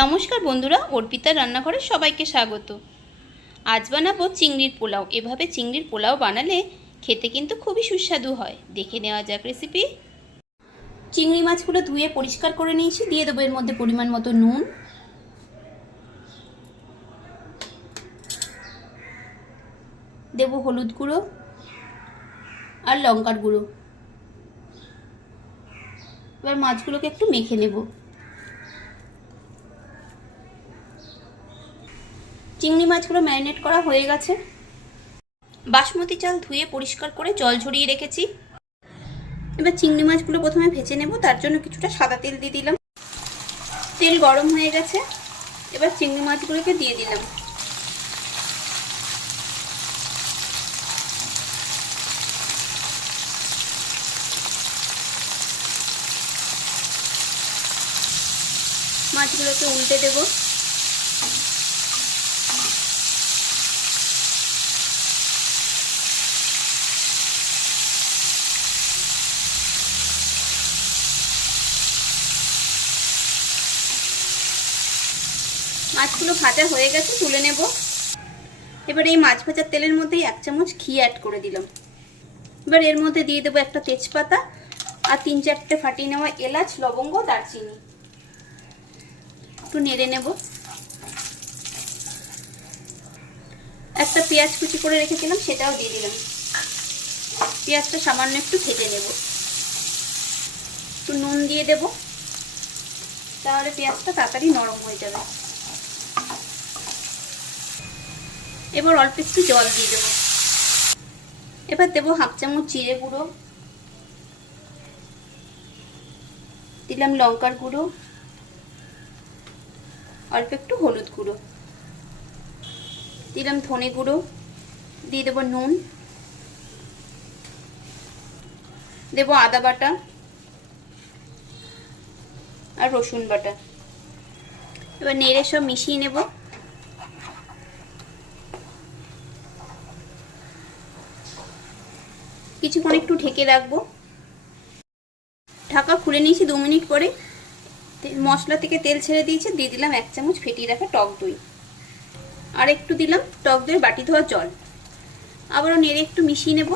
নমস্কার বন্ধুরা, অর্পিতার রান্নাঘরে সবাইকে স্বাগত। আজ বানাবো চিংড়ির পোলাও। এভাবে চিংড়ির পোলাও বানালে খেতে কিন্তু খুবই সুস্বাদু হয়। দেখে নেওয়া যাক রেসিপি। চিংড়ি মাছগুলো ধুয়ে পরিষ্কার করে নিয়েছি। দিয়ে দেবো এর মধ্যে পরিমাণ মতো নুন, দেবো হলুদ গুঁড়ো আর লঙ্কার গুঁড়ো। এবার মাছগুলোকে একটু মেখে নেব। চিংড়ি মাছগুলো ম্যারিনেট করা হয়ে গেছে। বাসমতি চাল ধুয়ে পরিষ্কার করে জল ঝরিয়ে রেখেছি। এবার চিংড়ি মাছগুলো প্রথমে ভেজে নেব। তার জন্য কিছুটা সাদা তেল দিয়ে দিলাম। তেল গরম হয়ে গেছে। এবার চিংড়ি মাছগুলোকে দিয়ে দিলাম। মাছগুলোকে উল্টে দেব। মাছগুলো ভাজা হয়ে গেছে, তুলে নেব। এবার এই মাছ ভাজার তেলের মধ্যেই 1 চামচ ঘি অ্যাড করে দিলাম। এবার এর মধ্যে দিয়ে দেবো একটা তেজপাতা আর 3-4টে ফাটিয়ে নেওয়া এলাচ, লবঙ্গ, দারচিনি। একটু নেড়ে নেব। একটা পেঁয়াজ কুচি করে রেখেছিলাম, সেটাও দিয়ে দিলাম। পেঁয়াজটা সামান্য একটু ভেজে নেব। একটু নুন দিয়ে দেব, তাহলে পেঁয়াজটা তাড়াতাড়ি নরম হয়ে যাবে। এবার অল্প একটু জল দিয়ে দেবো। এবার দেবো 1/2 চামচ জিরে গুঁড়ো, দিলাম লঙ্কার গুঁড়ো, অল্প একটু হলুদ গুঁড়ো, দিলাম ধনে গুঁড়ো, দিয়ে দেবো নুন, দেবো আদা বাটা আর রসুন বাটা। এবার নেড়ে সব মিশিয়ে নেব। কিছুক্ষণ একটু ঢেকে রাখবো। ঢাকা খুলে নিয়েছি। 2 মিনিট পরে মশলা থেকে তেল ছেড়ে দিয়েছে। দিয়ে দিলাম 1 চামচ ফেটিয়ে রাখা টক দই, আর একটু দিলাম টক দইয়ের বাটি ধোয়া জল। আবারও নেড়ে একটু মিশিয়ে নেব।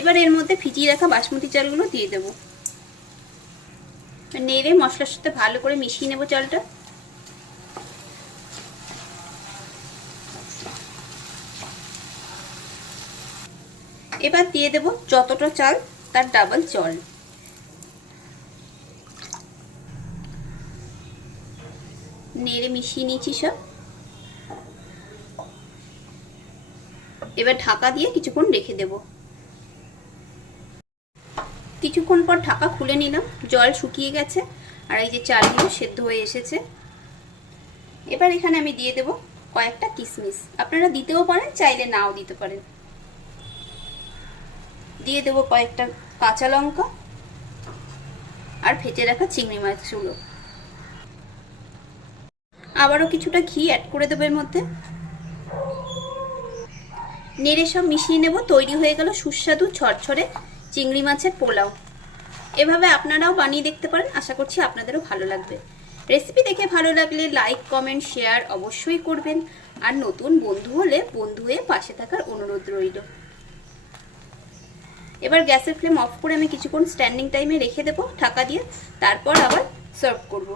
এবার এর মধ্যে ভিজিয়ে রাখা বাসমতি চালগুলো দিয়ে দেব। নেড়ে মশলার সাথে ভালো করে মিশিয়ে নেব চালটা। এবার দিয়ে দেব যতটা চাল তার ডাবল জল। নেড়ে মিশিয়ে নিয়েছি সব। এবার ঢাকা দিয়ে কিছুক্ষণ রেখে দেব। কিছুক্ষণ পর ঢাকা খুলে নিলাম। জল শুকিয়ে গেছে আর এই যে চালগুলো সেদ্ধ হয়ে এসেছে। এবার এখানে আমি দিয়ে দেব কয়েকটা কিশমিশ। আপনারা দিতেও পারেন, চাইলে নাও দিতে পারেন। দিয়ে দেব কয়েকটা কাঁচা লঙ্কা আর ভেজে রাখা চিংড়ি মাছগুলো। আবারও কিছুটা ঘি অ্যাড করে দেবো এর মধ্যে। নেড়ে সব মিশিয়ে নেব। তৈরি হয়ে গেল সুস্বাদু ঝরঝরে চিংড়ি মাছের পোলাও। এভাবে আপনারাও বানিয়ে দেখতে পারেন। আশা করছি আপনাদেরও ভালো লাগবে। রেসিপি দেখে ভালো লাগলে লাইক, কমেন্ট, শেয়ার অবশ্যই করবেন। আর নতুন বন্ধু হলে বন্ধু হয়ে পাশে থাকার অনুরোধ রইল। এবার গ্যাসের ফ্লেম অফ করে আমি কিছুক্ষণ স্ট্যান্ডিং টাইমে রেখে দেবো ঢাকা দিয়ে। তারপর আবার সার্ভ করব।